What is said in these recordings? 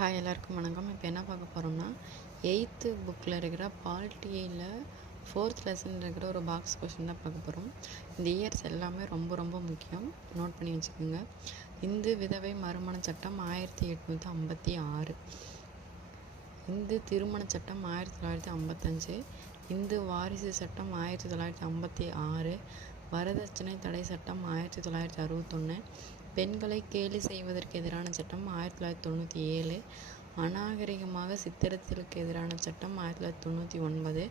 Hi எல்லாருக்கும் வணக்கம். இப்போ என்ன பார்க்க போகிறோம்னா 8th புக்கில் இருக்கிற பாலிட்டியில் 4th லெசன் இருக்கிற ஒரு பாக்ஸ் கொஷின் தான் பார்க்க போகிறோம். இந்த இயர்ஸ் எல்லாமே ரொம்ப ரொம்ப முக்கியம், நோட் பண்ணி வச்சுக்கோங்க. இந்து விதவை மறுமண சட்டம் 1856, இந்து திருமண சட்டம் 1955, இந்து வாரிசு சட்டம் 1956, வரதட்சணை தடை சட்டம் 1961, பெண்களை கேலி செய்வதற்கு எதிரான சட்டம் 1997, அநாகரிகமாக சித்திரத்திற்கு எதிரான சட்டம் 1999,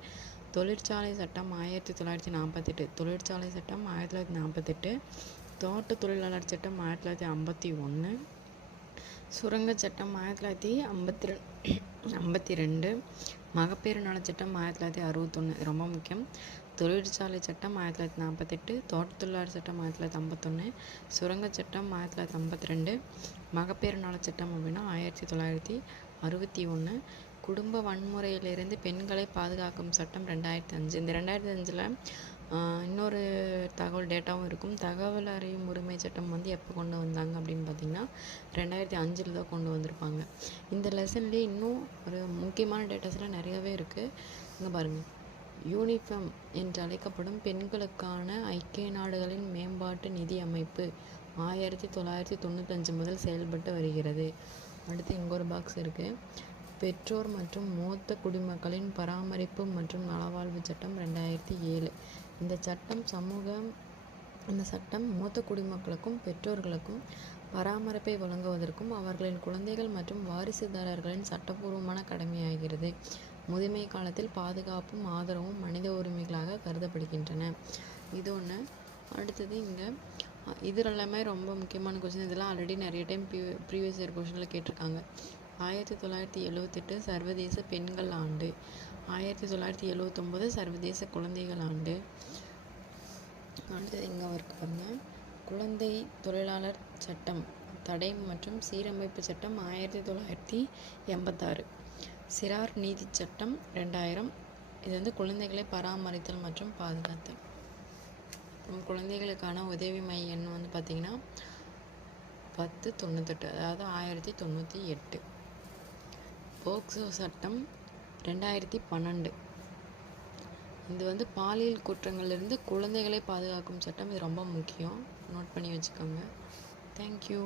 தொழிற்சாலை சட்டம் 1948, தொழிற்சாலை சட்டம் 1948, தோட்ட தொழிலாளர் சட்டம் 1951, சுரங்க சட்டம் 1952, மகப்பேறு நல சட்டம் 1961 ரொம்ப முக்கியம். தொழிற்சாலை சட்டம் 1948, தோட்ட தொழிலாளர் சட்டம் 1951, சுரங்க சட்டம் 1952, மகப்பேறு நல சட்டம் அப்படின்னா 1961, குடும்ப வன்முறையிலிருந்து பெண்களை பாதுகாக்கும் சட்டம் 2005. இந்த 2005 இன்னொரு தகவல் டேட்டாவும் இருக்கும். தகவல் அறியும் உரிமை சட்டம் எப்போ கொண்டு வந்தாங்க அப்படின்னு பார்த்தீங்கன்னா 2005 தான் கொண்டு வந்திருப்பாங்க. இந்த லெசன்லேயே இன்னும் ஒரு முக்கியமான டேட்டாஸ்லாம் நிறையவே இருக்குது. இங்கே பாருங்கள், யூனிஃபார்ம் என்று அழைக்கப்படும் பெண்களுக்கான ஐக்கிய நாடுகளின் மேம்பாட்டு நிதி அமைப்பு 1995 முதல் செயல்பட்டு வருகிறது. அடுத்து இங்கே ஒரு பாக்ஸ் இருக்குது. பெற்றோர் மற்றும் மூத்த குடிமக்களின் பராமரிப்பு மற்றும் நலவாழ்வு சட்டம் 2007. இந்த சட்டம் மூத்த குடிமக்களுக்கும் பெற்றோர்களுக்கும் பராமரிப்பை வழங்குவதற்கும் அவர்களின் குழந்தைகள் மற்றும் வாரிசுதாரர்களின் சட்டப்பூர்வமான கடமையாகிறது. முதுமை காலத்தில் பாதுகாப்பும் ஆதரவும் மனித உரிமைகளாக கருதப்படுகின்றன. இது ஒன்று. அடுத்தது இங்கே இது எல்லாமே ரொம்ப முக்கியமான கொஸ்டின். இதெல்லாம் ஆல்ரெடி நிறைய டைம் ப்ரீவியஸ் இயர் கொஸ்டினில் கேட்டிருக்காங்க. 1978 சர்வதேச பெண்கள் ஆண்டு, 1979 சர்வதேச குழந்தைகள் ஆண்டு. அடுத்தது இங்கே ஒர்க் பாருங்கள், குழந்தை தொழிலாளர் சட்டம் தடை மற்றும் சீரமைப்பு சட்டம் 1986, சிறார் நீதி சட்டம் 2000. இது குழந்தைகளை பராமரித்தல் மற்றும் பாதுகாத்தல். குழந்தைகளுக்கான உதவி மைய எண் பார்த்திங்கன்னா 1098, அதாவது 1098. போக்சோ சட்டம் 2012. இது பாலியல் குற்றங்களிலிருந்து குழந்தைகளை பாதுகாக்கும் சட்டம். இது ரொம்ப முக்கியம், நோட் பண்ணி வச்சுக்கோங்க. தேங்க்யூ.